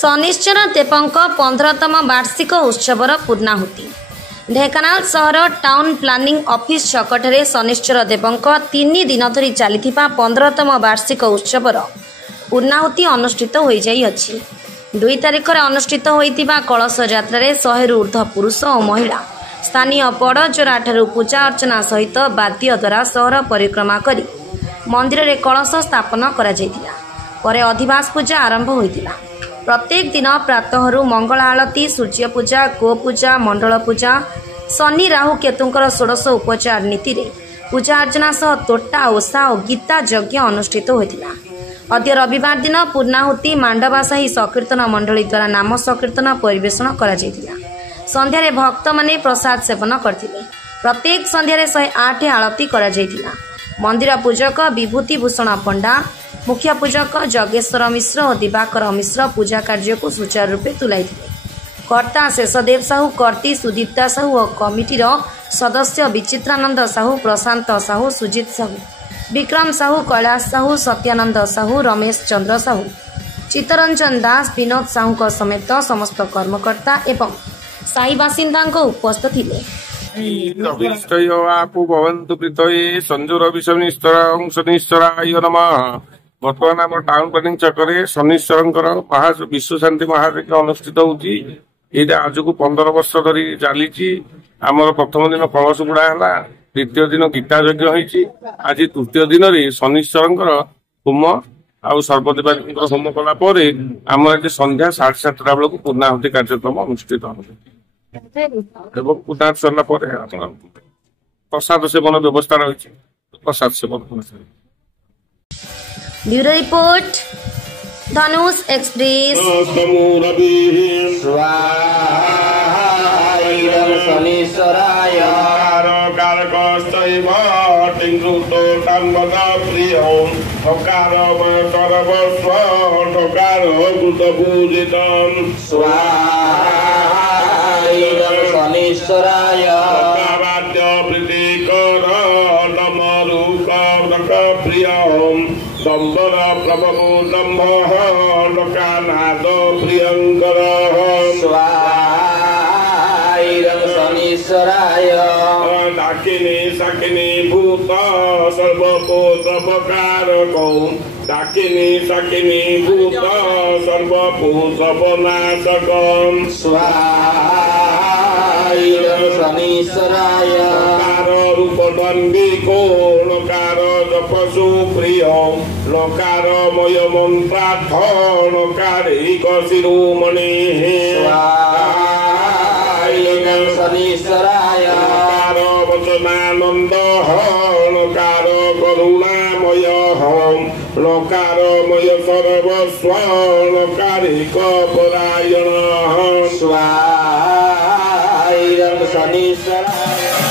शनिश्चर देवଙ୍କ 15तम वार्षिक उत्सवर पूर्णाहुति। ढेंकानाल सहर town planning office छकठे शनिश्चर देवଙ୍କ 3 दिन धरी चलिथिबा 15तम वार्षिक उत्सवर पूर्णाहुति अनुष्ठित होई जाई अछि। 2 तारिख रे अनुष्ठित होइतिबा कलश यात्रा रे 100 रु ऊर्ध्व पुरुष और महिला स्थानीय बड़जोरा ठारू पूजा अर्चना सहित वाद्य द्वारा सहर परिक्रमा करी मंदिर रे कलश स्थापन करा जायतिला। परे अधिवास पूजा आरंभ होइतिला। प्रत्येक दिन प्रातः मंगल आलती, सूर्य पूजा, गो पूजा, मंडल पूजा, शनि राहु केतुंकर 16 उपचार नीति रे पूजा अर्चना सह तोटा ओषा और गीता यज्ञ अनुष्ठित होइतिला। अद्य रविवार दिन पूर्णाहुति मांडवासाही संकीर्तन मंडली द्वारा नाम संकीर्तन परिवेषण करा जायतिला। संध्या रे भक्त माने प्रसाद सेवन करथिले। प्रत्येक संध्या रे 108 आलती करा जायतिला। मंदिर पूजक विभूति भूषण पंडा, मुख्य पूजक जगेश्वर मिश्र और दिवाकर मिश्र पूजा कार्य को सुचारू रूपे तुलाई। कर्ता शेषदेव साहू, कर्ती सुदीप्ता साहू और कमिटीर सदस्य विचित्रानंद साहू, प्रशांत साहू, सुजित साहू, विक्रम साहू, कैलाश साहू, सत्यानंद साहू, रमेश चंद्र साहू, चित्तरंजन दास, विनोद साहू समेत समस्त कर्मकर्ता एवं साई बासिंदा उपस्थित थे। बर्तमान आम टाउन प्लानिंग चक्कर शनिश्वर महा विश्व शांति महायज्ञ अनुष्ठित होती। आज को 15 वर्ष धरी चली। आमर प्रथम दिन कलश बुड़ा है, द्वितीय दिन गीता यज्ञ होती। आज तृतीय दिन में शनिश्वर होम आउ सर्वदेवा होम कलापर आम संध्या 7:30 बेलू पूर्णाहुति कार्यक्रम अनुष्ठित हो। पूर्णाहुति सरला प्रसाद सेवन व्यवस्था रही। प्रसाद सेवन ब्यूरो रिपोर्ट धनुष एक्सप्रेस। दम्बर प्रभु दम्भ लोकानाद प्रियंकर शनीश्वराय दाकिनी सकिनी भूत सर्वपोषपकारकौ दाकिनी सकिनी भूत सर्वपोषपनाशकं शनीश्वराय रूप दंडिको लोकार जपसु प्रिय लोकारमय मंत्रार्थ लोकारिक शिरोमणि शनीश्वराय लोकार वचनानंद लोकार करुणामय लोकारमय सर्वस्व लोकारिक परायण स्वाहा शनीश्वराय।